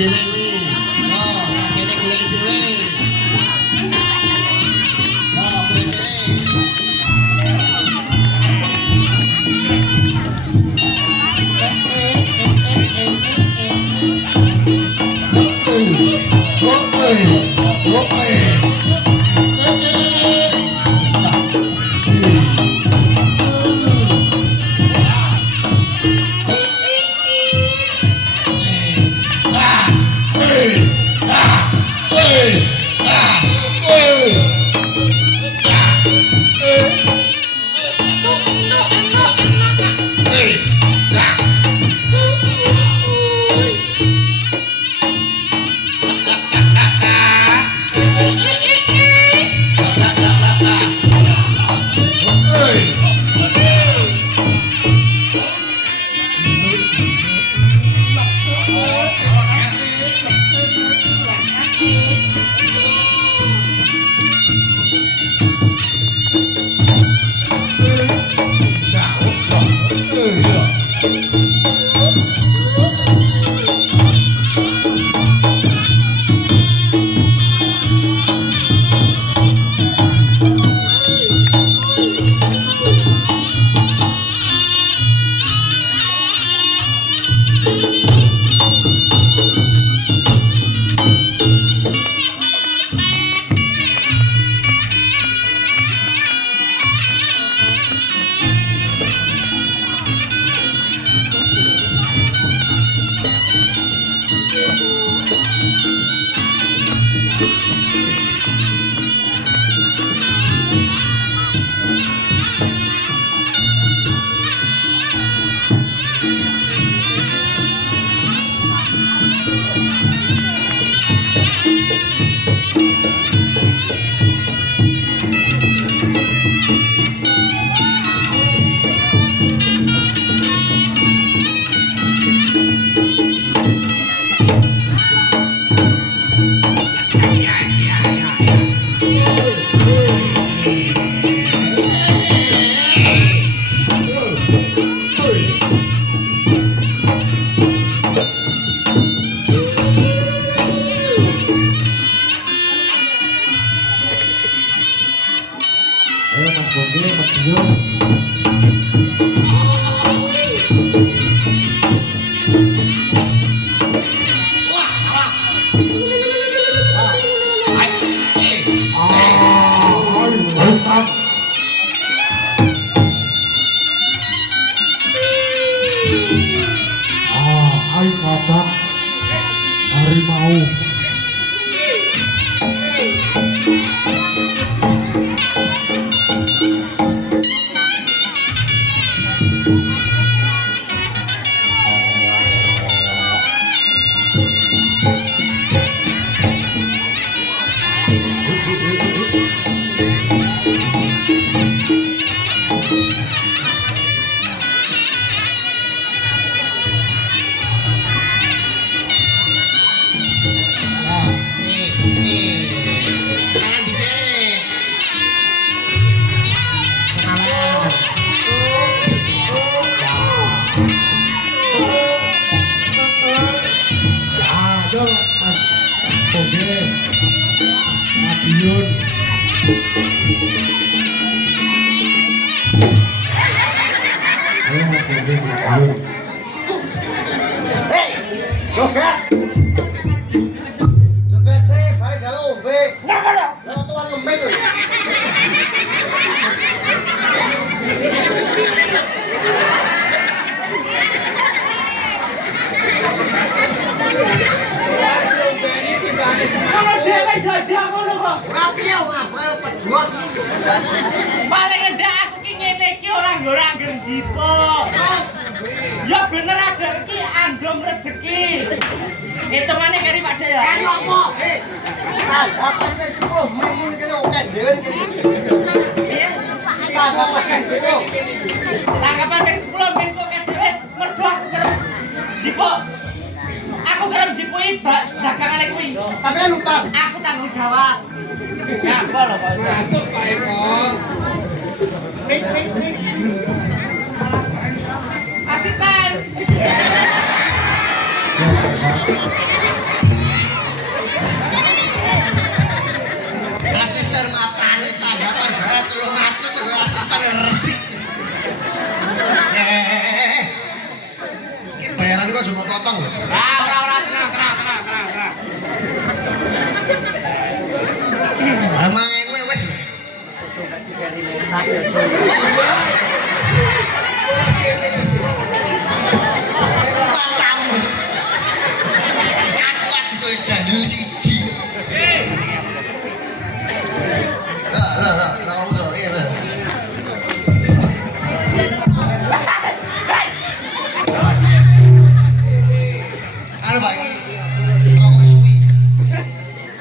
dhewe kuwi. Oh, sakjane golek dhewe. Oh, golek dhewe. Paling ndak aku ki ngene iki ora ngger jipo. Ya bener ada iki andom rezeki. Hitungane kari Pak ya. Kari apa? Apa wis 10 menit iki oke dhewe iki. Tanggapan wis 10. Tanggapan wis 10 menit kok dhewe mergo aku kerep jipo. Aku kerep jipo iki dagangane kuwi. Tapi utang. Aku tanggung jawab. Ya, boleh, masuk Pak Eko. Asisten. kok coba potong lho. Ora tenang. Emang kowe wis. Tatamu. Aku lagi coy dandel siji. Lah, kamu tuh, iya lah. Anu bagi rokok suwi.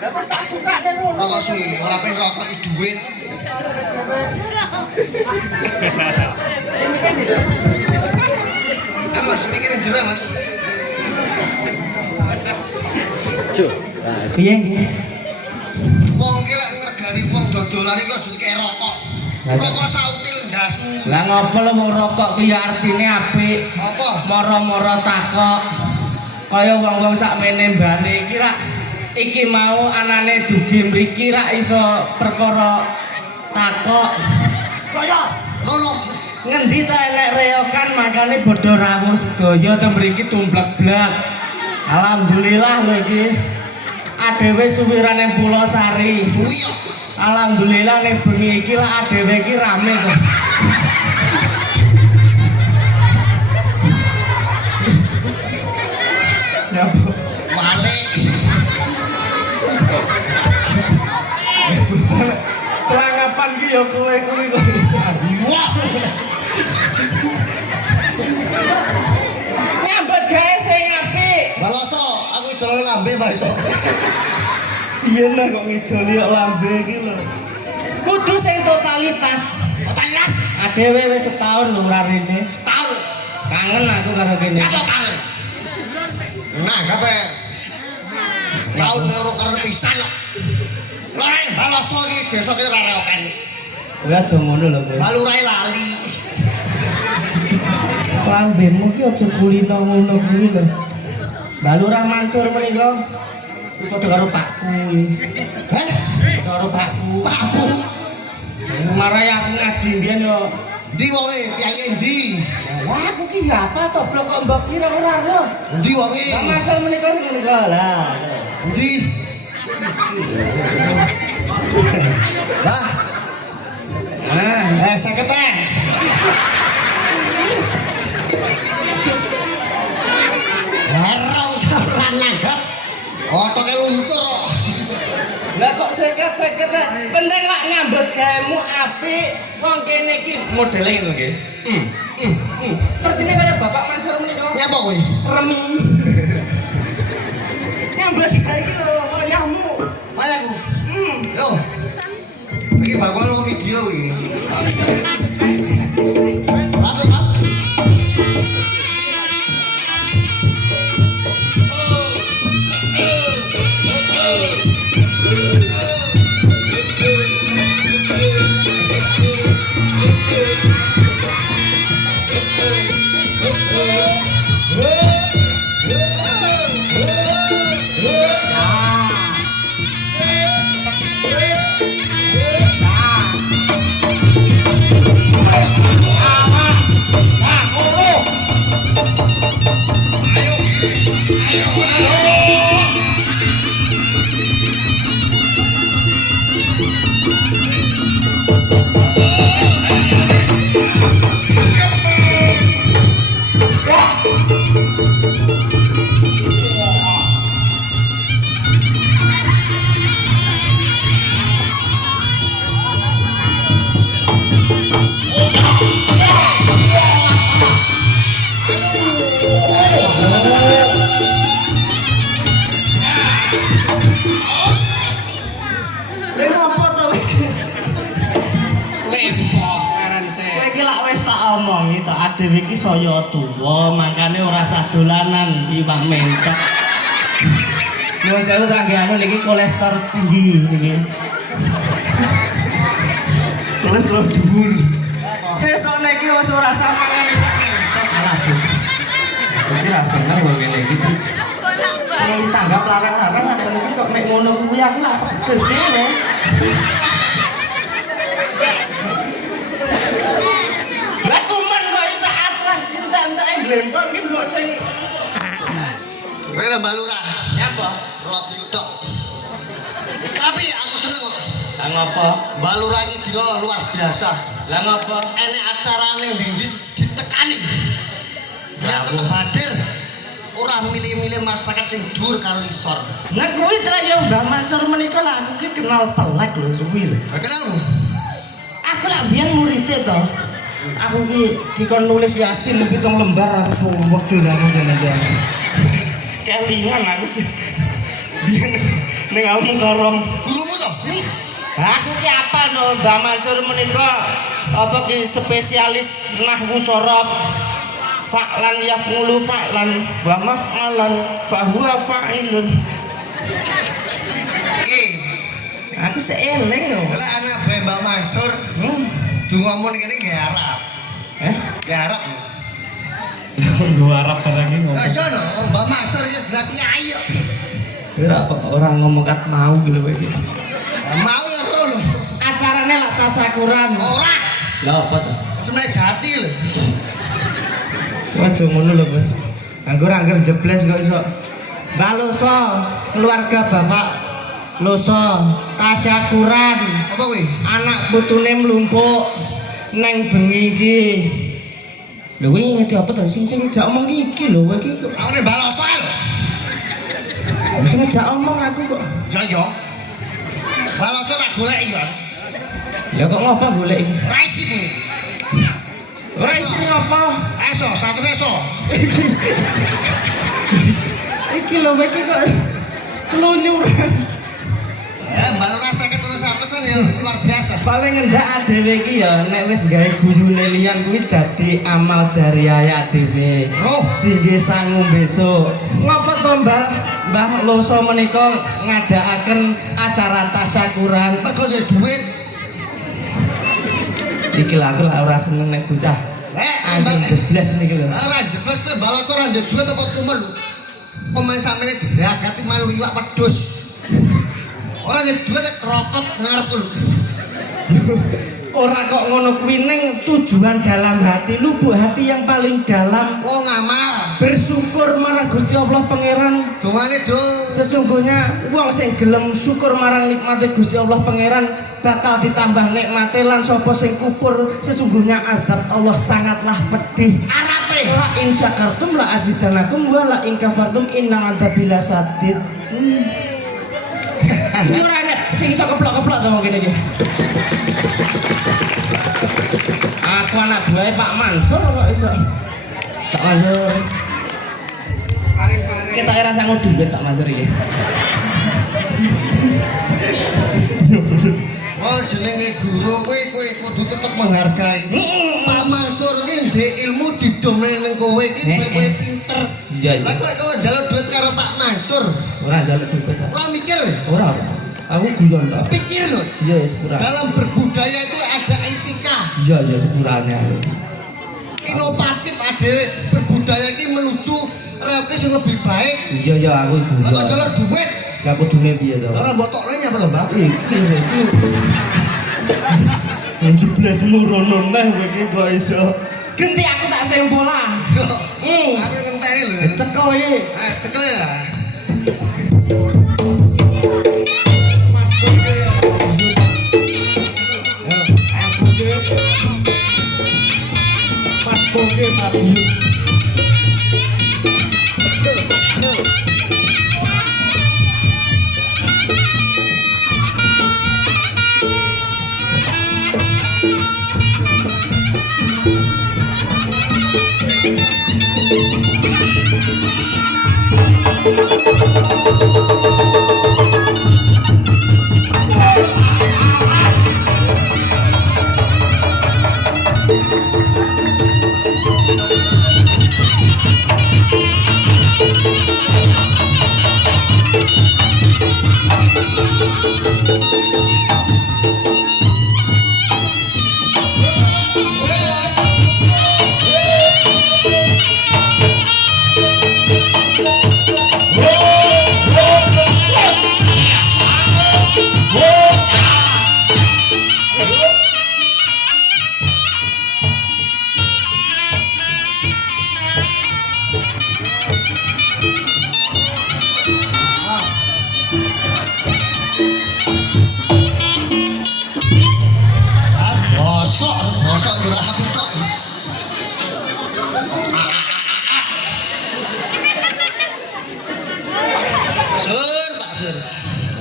Lah tak suka deh lu. Rokok suwi, ora pengen rokok duit. Mas mikirin jero Mas. Cuk. Piye nggih? Wong ki lek ngregani wong dodolan iku aja dikek rokok. Rokok sautil ndasmu. Lah ngopo lho wong rokok ki artine apik. Apa? Moro-moro takok. Kaya wong-wong sakmene mbane iki rak iki mau anane dugi mriki rak iso perkara takok. Kaya loro. Ngendi ta enek reokan makane bodho rawuh sedaya teng mriki tumblek-blek. Alhamdulillah lho iki. Adewe suwirane Pulau Sari. Suwi yo. Alhamdulillah nek bengi iki lah adewe iki rame kok. Ya Bu. Balik. Selangapan ki ya kowe kuwi kok. Wah. Nyambut gawe sing apik. Baloso, aku jolone lambe Pak iso. Iya lah kok ngejoli kok lambe iki lho. Kudu sing totalitas. Totalitas. Adewe wis setahun lho ora rene. Tahu. Kangen aku karo kene. Apa kangen? Nah, gape. Tahu neuro kertisan kok. Lare baloso iki desa ki ora reokan. Ora aja ngono lho kowe. Balurae lali. Lambemu ki aja kulino ngono kuwi lho. Mbak Lurah Mansur menika padha karo Pakku iki. Heh? Padha karo Pakku. Pakku. Marai aku ngaji mbiyen yo. Ndi wonge? Piye ndi? Wah, aku ki hafal to blok kok mbok kira ora ro. Ndi wonge? Mbak Mansur menika lah. Ndi? Wah. Seket teh. Harau ora nanggap. Otoke luntur. Lah kok seket-seket penting lak nyambut gaemu apik. Wong kene iki modele ngono nggih. Pertine kaya Bapak Mansur menika. Nyapa kowe? Remi. Nyambut gawe iki lho wayahmu. Wayahku. Yo. Iki bakal wong video iki. Lanjut, Pak. Omongi to adewe iki saya tuwa makane ora sah dolanan iwak mentok. Nuwun sewu tanggeane niki kolesterol tinggi niki. Kolesterol dhuwur. Sesuk niki wis ora sah mangan iwak mentok alah. Iki rasane kok ngene iki. Kalau ditanggap larang-larang ada niki kok mek ngono kuwi aku lak gede. Lah tumen kok iso atraksi entek-entek glempong iki mbok sing Kowe Mbak Lurah. Nyapa? Kelop yutok. Tapi aku seneng kok. Lah ngopo? Mbak Lurah iki dina luar biasa. Lah ngopo? Enek acarane ndi ditekani. Dia tetep hadir. Ora milih-milih masyarakat sing dhuwur karo isor. Lah kuwi tra ya Mbah Mansur menika lah aku ki kenal pelek lho suwi lho. Lah kenal? Aku lah biyen muridé to. Aku ki dikon nulis Yasin 7 lembar aku wektu nang ngene. Kelingan aku sih. Biyen ning awakmu karo Gurumu to? aku ki apa no Mbah Mansur menika apa ki spesialis nahwu sorof. Fa'lan yaf'ulu fa'lan wa maf'alan fa huwa fa'ilun. Iki Aku seeling lho. lek anak bae Mbak Mansur ngomong kene nggih Arab. Nggih Arab. Gua Arab sareng iki Lah yo no Mbak Mansur ya berarti ayo. orang ngomong kat mau gitu iki. Mau ya ro lho. Acarane lak tasakuran. Ora. Lah apa to? Sebenarnya jati lho. Waduh ngono lho, Mas. Angger jebles kok iso. Mbak Loso, keluarga Bapak Loso, tasyakuran. Apa kuwi? Anak putune mlumpuk neng bengi iki. Lho kuwi ngene apa to sing ngejak omong iki lho, kowe iki kok Aku nih balosal. wis ngejak omong aku kok. Ya yo. Balosal tak golek ya. Lah kok ngopo golek iki? Raisi kuwi. Ora isi ngopo? Eso, satu eso. Iki lho kowe iki kok kelunyuran. Baru rasa ketulus satu kan ya luar biasa. Paling ngendak dhewe iki ya nek wis gawe guyune liyan kuwi dadi amal jariah dhewe. Roh, Tinggi sangu besok. Ngapa to Mbah Loso menika ngadakaken acara tasyakuran? mergo duwe duit. Iki lah aku ora seneng nek bocah. Anjing jebles niki lho. Ora jebes pe balas ora njuk duit apa tumen. Pemain samene diragati malu iwak pedus. Ora njuk duit krokot ngarep lho. Ora kok ngono kuwi ning tujuan dalam hati, lubuk hati yang paling dalam. Wong amal. Bersyukur marang Gusti Allah Pangeran. Dongane do. Sesungguhnya wong sing gelem syukur marang nikmate Gusti Allah Pangeran bakal ditambah nikmate lan sapa sing kufur sesungguhnya azab Allah sangatlah pedih. Arape. La in syakartum la azidanakum wa la in kafartum inna adzabi lasadid. Iki ora enek sing iso keplok-keplok to wong kene iki. Aku anak buah Pak Mansur kok iso. Pak Mansur. Kita era sangu duit Pak Mansur iki. Oh jenenge guru kowe kudu tetep menghargai. Pak Mansur iki ndek ilmu didomene ning kowe iki kowe pinter. Iya. Lah kok njaluk duit karo Pak Mansur? Ora njaluk duit. Ora mikir. Ora. Aku guyon Pak. Pikir lho. Iya sepura. Dalam berbudaya itu ada etika. Iya sepurane aku. Inovatif adewe berbudaya iki menuju reoke sing lebih baik. Iya aku guyon. Lah kok njaluk duit? Lah kudune piye to? Ora mbotokne nyapa lho, Mbak? Iki. Njeblas murono neh kowe iki kok iso. Genti aku tak sempola. Aku ngenteni lho. Cekel iki. Cekel ya. Mas Boge. Mas Boge Madiun. Lur.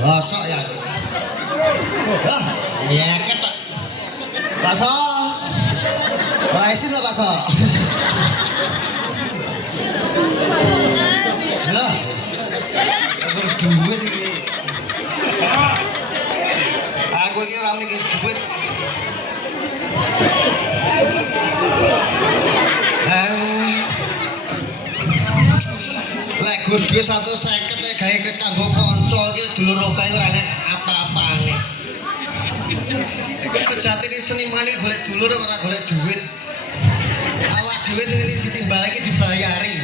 Mosok ya. Wah, iya ketok. Bakso. Ora isin to bakso. Lah. Aku duit iki. Aku iki ora mikir duit. Lek gur duit 150 lek gawe kanggo kanca iki dulur kae ora enek apa-apane. Sejatine seniman iki golek dulur ora golek duit. Awak dhewe ini ditimbal iki dibayari.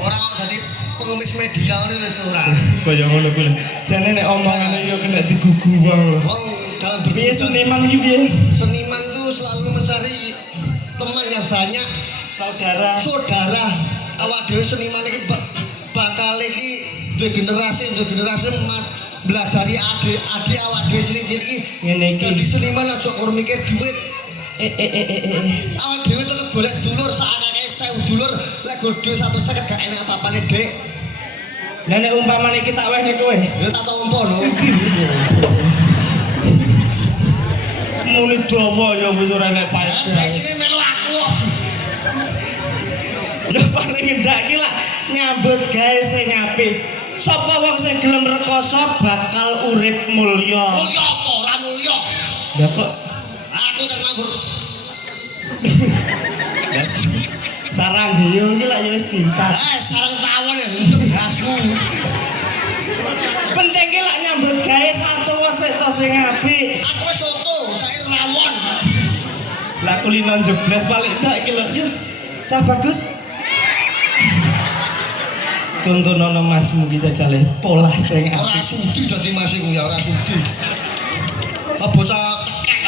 Ora kok dadi pengemis media ngene wis ora. Kaya ngono kuwi. Jane nek omongane yo kena digugu wong lho. Wong dalam Piye seniman iki piye? Seniman itu selalu mencari teman yang banyak, saudara. Awak dhewe seniman iki bakal iki duwe generasi belajari adik awak dhewe cilik-cilik iki. Ngene iki. Dadi seniman aja kur mikir duit. Awak dhewe tetep golek dulur sakake 1000 dulur, lek gur duit 150 gak enak apa-apane, Dik. Lah nek umpamane iki tak wehne kowe. Ya tak tompo no. Muni dawa ya wis ora enek faedah. Nek sine melu aku kok. Ya paling ndak iki lah nyambut gawe sing apik. Sapa wong sing gelem rekoso bakal urip mulya. Mulya apa ora mulya? Lah kok Aku kan nganggur. sarang hiyo iki lah ya wis cinta. Sarang tawon ya untuk gasmu. Penting ki lah nyambut gawe satu wis sing apik. Aku wis soto, saya rawon. Lah kulino jeblas paling ndak iki lho. Yo. Cah bagus. Contoh nono masmu kita jale pola sing Ora apik. sudi dadi mas iku ya ora sudi. Bocah tekek.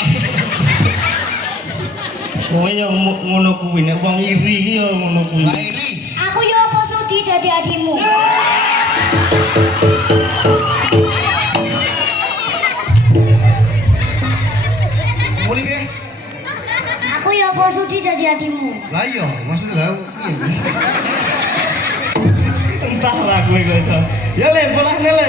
Kowe yo ngono kuwi nek wong iri iki yo ngono kuwi. Lah iri. Aku yo apa sudi dadi adikmu. Muni piye? Aku yo apa sudi dadi adikmu. Lah iya, maksudnya lah piye? Entah lah kowe kok. Ya le pola le.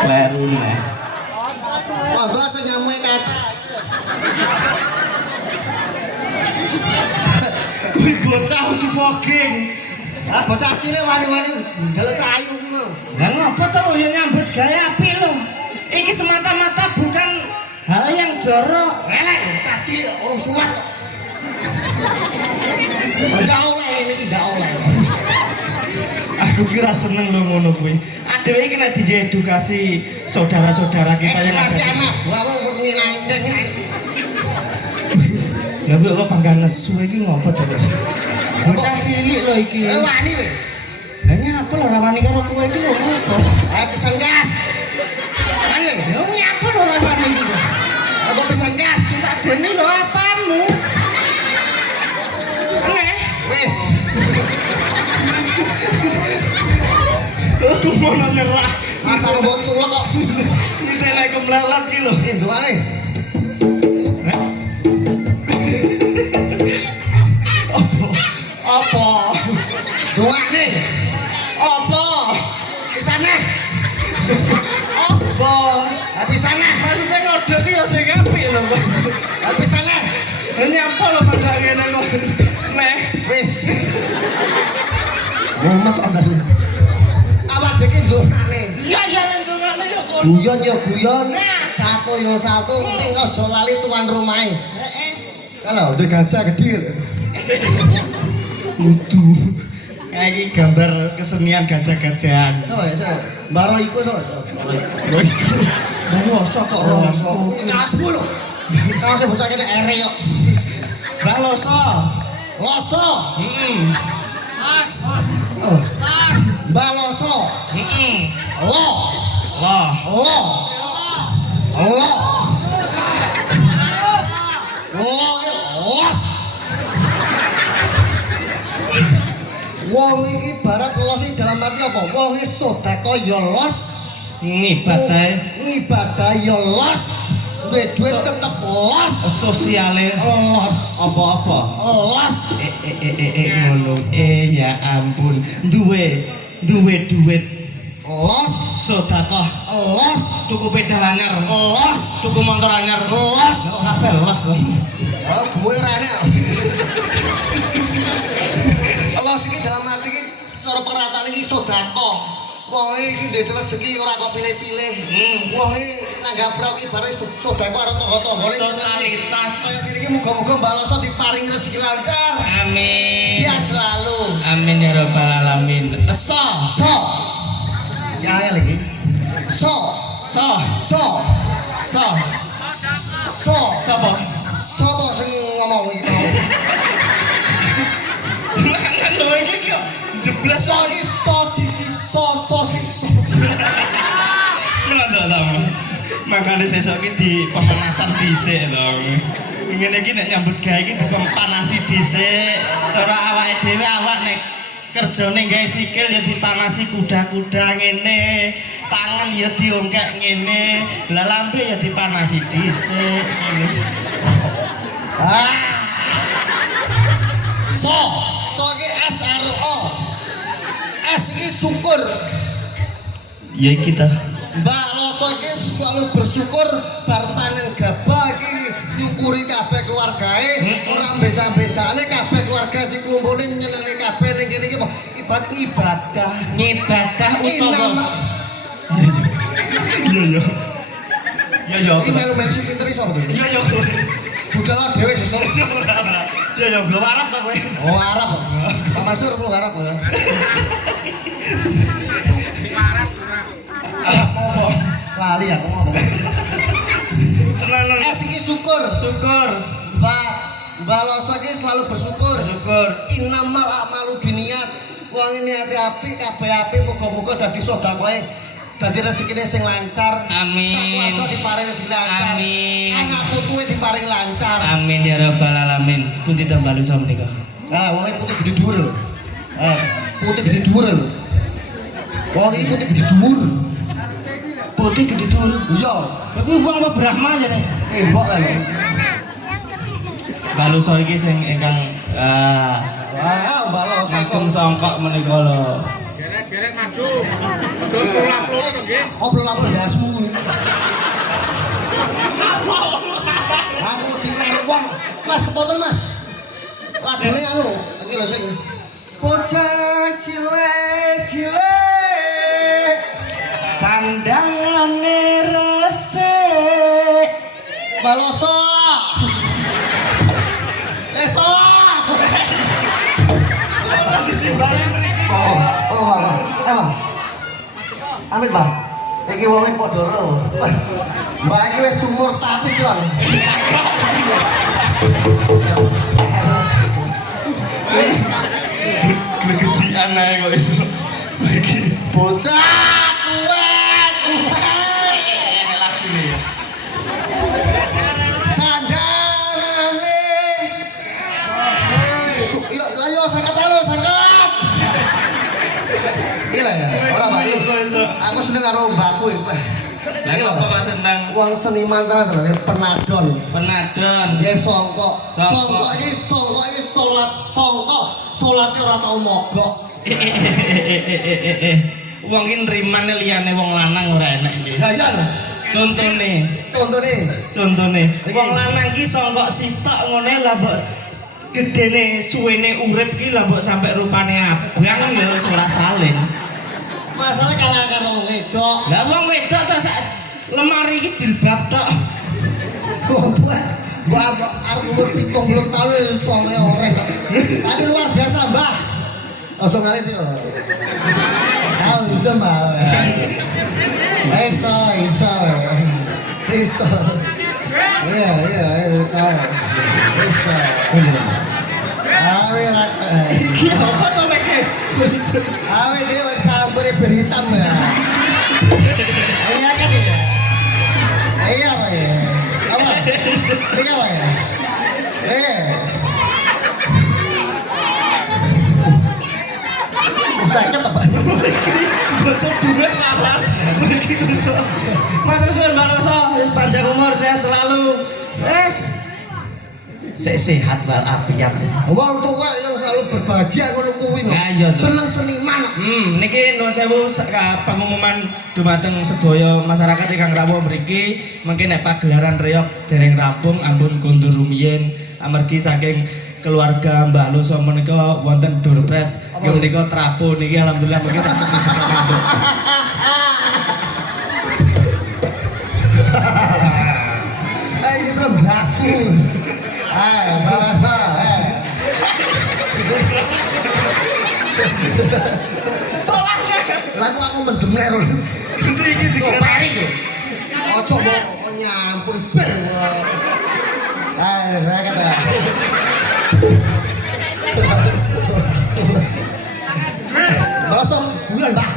Kleru nih. Monggo senyamu kan. Kuwi bocah ugi fogging. Ah bocah cilik wani-wani ndelok cahayu ki mau. Lah ngopo to ya nyambut gawe api lho. Iki semata-mata bukan hal yang jorok. Elek bocah cilik urung sumat kok. Enggak oleh ini tidak oleh. Aku kira seneng lho ngono kuwi. Adewe iki nek diedukasi saudara-saudara kita yang Edukasi ada. anak, wae nginangi ndek. Ya kok bangga nesu iki ngopo to, Bos? Bocah cilik lho iki. Wani kowe. Lah nyapa lho rawani karo kowe iki lho ngopo? Ayo pesen gas. Ayo. Ya nyapa ngono nyerah. Mata mbok culek kok. Iki nek kemlelet ki lho. Ndungane. Apa? Ndungane. Apa? Pisane. Apa? Ha pisane. Maksudnya ngodok ki ya sing apik lho, Pak. Ha pisane. Nyapa lho padha ngene kok. Nek Wis. Mumet kok enggak sudah. Awak dhewe ki ndungane. iya ya lendungane ya kon. Guyon ya guyon. Satu ya satu, ning aja lali tuan rumahe. Heeh. Kalau udah gajah gede. Kudu. Kayak iki gambar kesenian gajah-gajahan. So ya, so. Baro iku so. Baloso kok Roso. Kelasmu lho. Kelasnya bocah kene ere kok. Baloso. Loso. Heeh. Oh. Baloso. Heeh. Lo. Wah. Lo. Lo. Los. Wong iki barat los iki dalam arti apa? Wong iki sedekah ya los. Ngibadah ya los. Duit tetep los. Sosiale Los. apa-apa. Los. Ngono. Ya ampun. Duwe duit. Los. Sedekah. Los. Tuku sepeda anyar. Los. Tuku motor anyar. Los. Kabeh los lho. Oh, gue rene. Los iki dalam arti iki cara perataan iki sedekah. Wong iki ndek rezeki ora kok pilih-pilih. Wong iki nanggap ra iki bare sedekah karo tangga-tanggane Totalitas. Kaya ngene iki muga-muga baloso diparingi rezeki lancar. Amin. Sia selalu. Amin ya rabbal alamin. So. Ya lagi. So. Sapa? Sopo sing ngomong iki? Mangan lho iki kok jeblas sosis. Menawa makane sesuk iki di pemanasan dhisik lho. Ngene iki nek nyambut gawe iki dipanasi dhisik. Cara awake dhewe awak nek kerjane gawe sikil ya dipanasi kuda-kuda ngene, tangan ya diongkek ngene, lah lambe ya dipanasi dhisik ngene. So iki SRO. S iki syukur. Ya kita Mbak Loso iki selalu bersyukur bar panen gabah iki nyukuri kabeh keluargae, ora beda-bedane kabeh keluarga dikumpulin nyenengi kabeh ning kene iki ibadah. ngibadah utawa Ya. Iki melu mensi pinter iso. Ya. Budal dhewe sesuk. Ya belum Arab ta kowe. Oh Arab. Pak Masur lu Arab ya. Arab apa? Lali aku ngomong. Tenang. Iki syukur. Mbak Loso iki selalu bersyukur. Innamal a'malu binniyat. Wong niate apik kabeh apik muga-muga dadi sedekahe. Dadi rezekine sing lancar. Amin. Sakeluarga diparingi rezeki lancar. Amin. Anak putuhe diparingi lancar. Amin ya rabbal alamin. Pundi to Baloso menika. Nah, wong iki putih gede dhuwur lho. Putih gede dhuwur lho. Wong iki putih gede dhuwur. Putih gede dur. Iya. Lah kuwi wong apa Brahma jane. Mbok lah lho. Baloso iki sing ingkang Mbak Loso saking songkok menika lho. Derek maju. Ojo pelap-pelap to nggih. Ngobrol-ngobrol gasmu. Aku dikene wong. Mas, sepoten Mas. Lagune anu, iki lho sing bocah cilik. Sandangane resik. Baloso. Esok. Emang. Amit, Bang. Iki wonge padha ro. Mbak iki wis sumur tapi kan. Gegecikan ae kok iso. Iki Bocah kuat. enek lagune ya. Sandale. Yo ayo sangat. Gila ya. Ora Pak. seneng karo mbakku iki. Lah kok kok seneng Wong seniman tenan penadon. penadon. Ya songkok. Songkok. Songkok iki salate ora tau mogok. Wong ki nrimane liyane wong lanang ora enak iki. Lah iya. Contone wong lanang ki songkok sitok ngene lah mbok gedene suwene urip ki lah mbok sampe rupane abang ya wis ora salin. Masalah kalah karo wedok. Lah wong wedok ta sak lemari iki jilbab tok. Gua arep umur 70 tahun songe orek kok. Tapi luar biasa, Mbah. Aja ngalih yo. Tahu itu, Mbah. Iso. Iya, tahu. Iso. Awe rak. Iki apa to meke? Awe dia campur beritam ya. Iya kan ya? Iya, Pak ya. Apa? Iya, Pak ya. Sakit apa? Bosok duit laras. Matur suwun Mbak Rosa, wis panjang umur, sehat selalu. Wes. Sehat walafiat. Wong tua yang selalu berbahagia ngono kuwi lho. Nah, iya, iya. Seneng seniman. Niki nuwun sewu pengumuman dumateng sedaya masyarakat ingkang rawuh mriki, mungkin nek pagelaran reog dereng rampung ampun kondur rumiyin amargi saking keluarga Mbak Luso menika wonten durpres nggih menika trapo niki alhamdulillah mungkin saged dibuka. Kita basu. Bahasa. Lagu aku mendem nek. Iki Pari iki. Ojo mau nyampur ber. Saya kata. Bahasa bulan, Pak.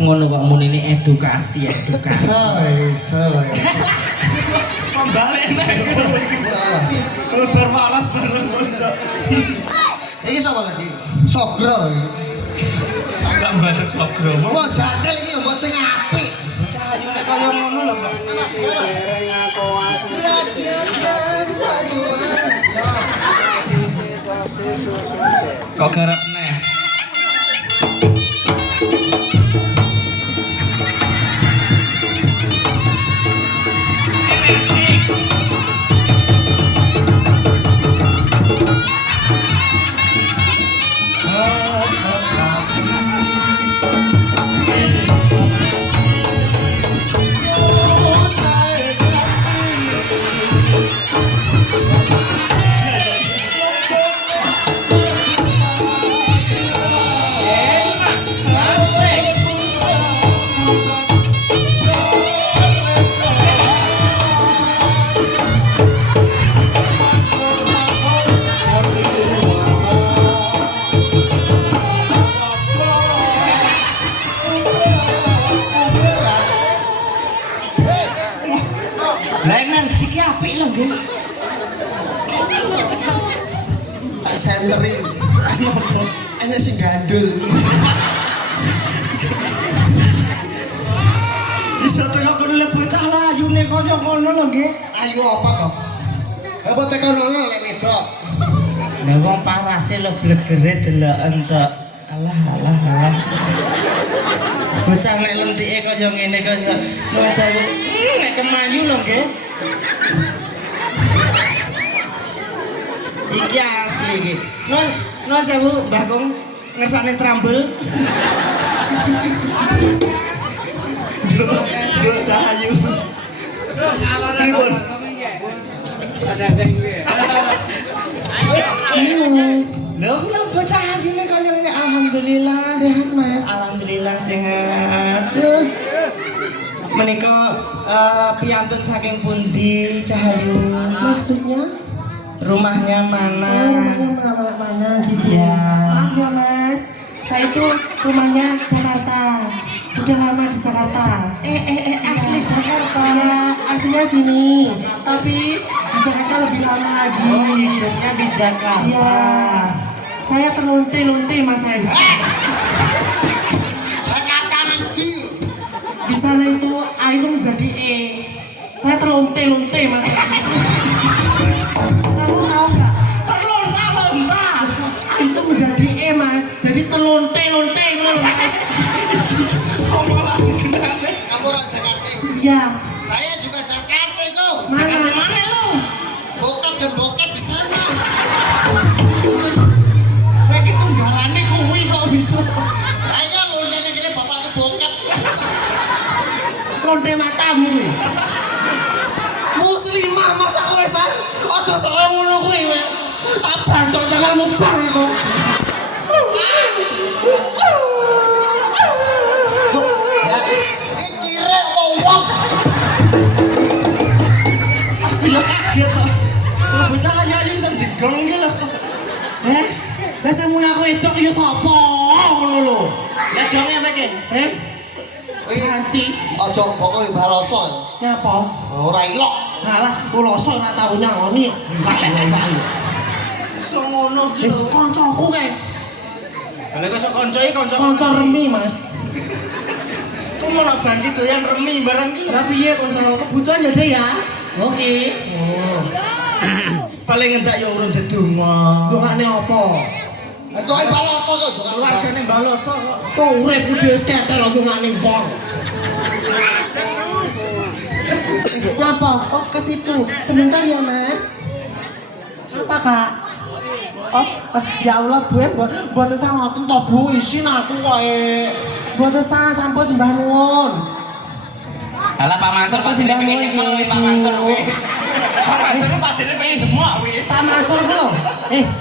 Ngono kok mun ini edukasi. Salah. Kembali nek. Lebar panas bareng. Iki sapa lagi? Sogro iki. Enggak mbater sogro. Kok jakel iki mbok sing apik. Cahayune kaya ngono lho kok. Kok garap neh. iki? Tak senterin. Enak sing gandul. Iso teko kono le bocah lah ayune kaya ngono lho nggih. Ayo apa kok? Apa tekan ono lek wedok? Lah wong parase leblet gere deloken tok. Alah. Bocah nek lentike kaya ngene kaya nuwun sewu. Nek kemayu lho nggih. Iki asli iki. Nuwun sewu Mbah Kung ngersane trambel. Duk Cahayu. Pripun? Lho, kenapa Cahayune kaya ngene? Alhamdulillah sehat, Mas. Alhamdulillah sehat. Menika piantun saking pundi Cahayu? Maksudnya? Rumahnya mana? Mana gitu ya? Maaf ya, Mas. Saya itu rumahnya Jakarta. Udah lama di Jakarta. Asli Jakarta. Ya, aslinya sini. Tapi di Jakarta lebih lama lagi. Oh, hidupnya di Jakarta. Iya. Saya terlunti-lunti Mas saya di Jakarta. Jakarta nanti. Di sana itu A itu menjadi E. Saya terlunti-lunti Mas. Kamu tahu nggak? Terlunta-lunta. A itu menjadi E Mas. Jadi terlunti-lunti gitu loh Mas. Kamu orang Jakarta. Iya. Saya juga Jakarta itu. Mana lu? Bokap dan bokap di sana. Lagi tunggalannya kuwi kok bisa. Ayo ngundang gini bapakku bokap. Lonte matamu nih. Muslimah masa kowe san? Aja sok ngono kuwi wae. Tak bancok jangan mubar iku. Kira wong. Aku ya kaget to. Kok bocah kaya iso digong ki lho. Lah samune aku edok ya sapa ngono lho. Lah donge apa iki? Kanci. Aja pokoke baloso. Nyapa? Ora ilok. Alah, uloso ora tau nyangoni. Iso ngono ki lho. Kancaku kae. Lah kok sok kanca iki kanca remi, Mas. Ku mau banci doyan remi barang ki lho. Lah piye kanca kebutuhan ya ya? Oke. Oh. Paling entek ya urung dedonga. Dongane apa? Itu ae baloso kok dongan Wargane baloso kok. Kok urip ku dhewe ketel dongane wong. Ngapa? Oh ke situ. Sebentar ya Mas. Apa Kak? Oh, ya Allah Bu, buat saya ngoten to Bu, isin aku wae. Buat saya sampun sembah nuwun. Alah Pak Mansur kok sini pengen nyekel Pak Mansur kuwi. Pak Mansur padene pengen demok kuwi. Pak Mansur ku lho.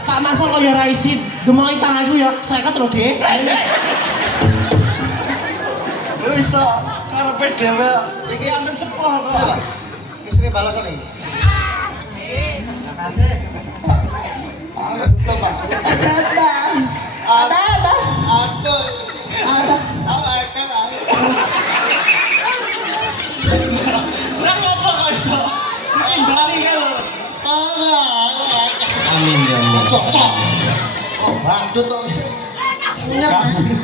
Pak Mansur kok ya ra isin. Demoki tanganku ya, saya kat lho, Dik. Yo iso karepe dhewe. Iki Ampun sepuluh kok. Iki sini baloso nih. Makasih. Coba. Ada. Aduh. Ora ngopo kok iso. Timbali kan lho. Amin ya Allah. Cocok. Oh, bandut to.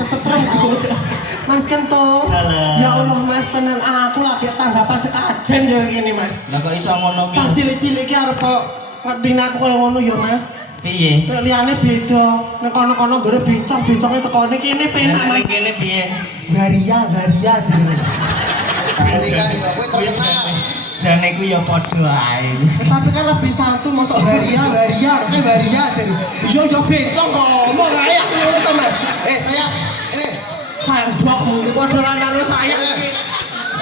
Kesetrum Mas Kento. Ya Allah Mas tenan aku lagi tanggapan sekajen ya ngene Mas. Lah kok iso ngono ki? Cah cilik-cilik iki arep kok padina aku kaya ngono ya Mas. Piye? Nek liyane beda. Nek kono-kono gore bincang-bincangnya teko kene penak Nek Mas. kene piye? Baria jenenge. Ini kan ya kowe terkenal. Jane ku ya padha ae. Tapi kan lebih satu masuk baria jadi. Yo bencong kok ngomong ae aku ngono to Mas. Saya ini Sandokmu padha lanange saya iki.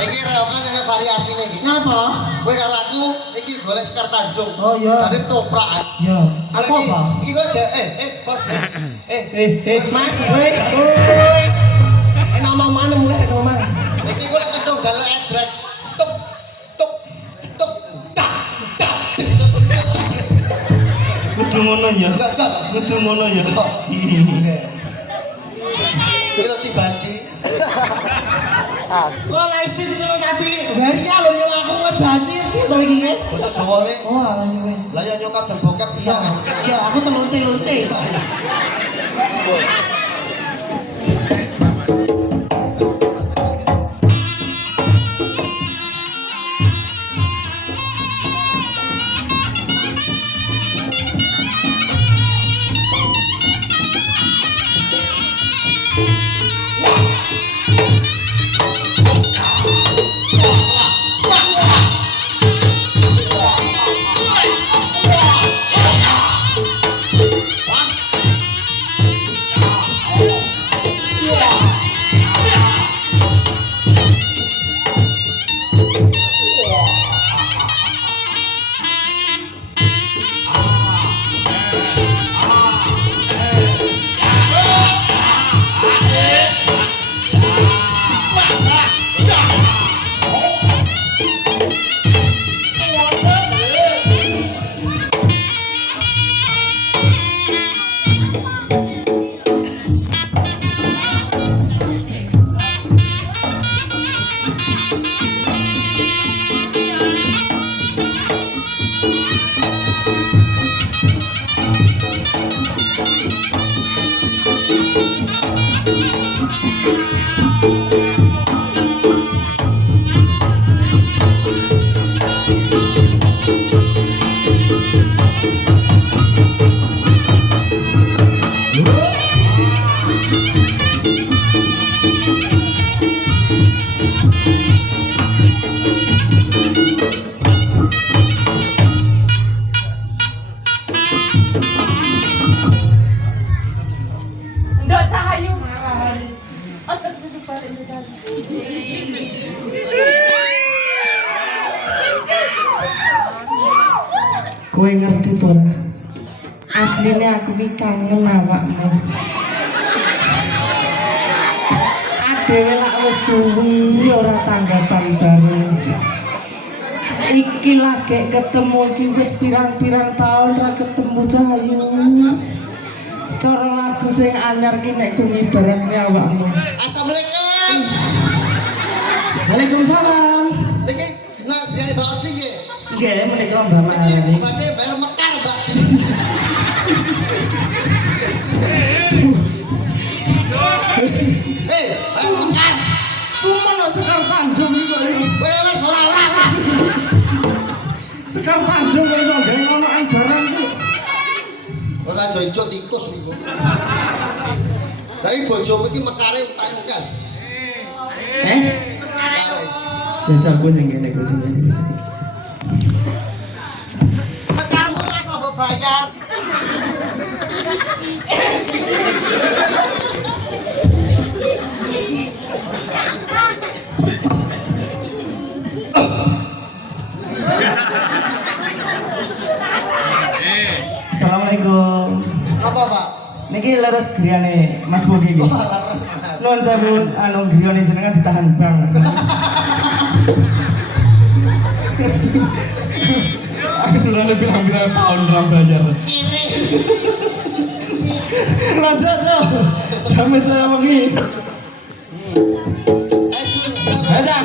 iki reokan ana variasine iki. Ngapa? Kowe karo aku iki golek Sekar Tanjung. Oh iya. Dari toprak. Ya. Aku apa? Iki kok bos. Mas, woi. Nama mana mulai nama? Iki kok ketong jaluk edrek. Tuk tuk tuk tak tak. Kudu ngono ya. Enggak. Kudu ngono ya. Kilo cibaci. Kok lek sing sing cilik Maria lho yo aku ngebaci to iki nggih. Basa Jawane. Oh, alah ya wis. Lah ya nyokap dan bokap bisa. Ya aku telunte-lunte saya. Ndok Cahayu. Ojo sing balik ndok. Kowe ngerti to ora? Asline aku ki kangen awakmu. Adewe lak wis suwi ora tanggapan baru. Iki lagi ketemu iki wis pirang-pirang tahun ra ketemu Cahayu. Cara lagu sing anyar ki nek kuwi ibaratne awakmu. Assalamualaikum. Waalaikumsalam. Niki nak biar Mbak Odi nggih. Nggih, menika Mbak Niki Mari. badhe bayar mekar Mbak. Hei, bayar mekar. Kumono Sekar Tanjung iki. Kowe wis ora lah. Sekar Tanjung kok iso gawe ngono ae barang ku. Ora aja ijo tikus iku. Lah iki bojomu iki mekare utang-utang. Mekare. Jajal ku sing ngene ku sing ngene. Mekarmu wis mbok bayar. Assalamualaikum. Apa, Pak? Niki leres griyane Mas Budi iki. Oh, laras Mas. Nuwun sewu anu griyane jenengan ditahan bang. Aku sudah lebih bilang tahun ram belajar. Lanjut tuh. Sampai saya pergi. Ada.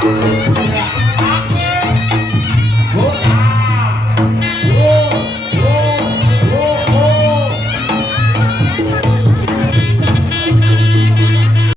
Ayo.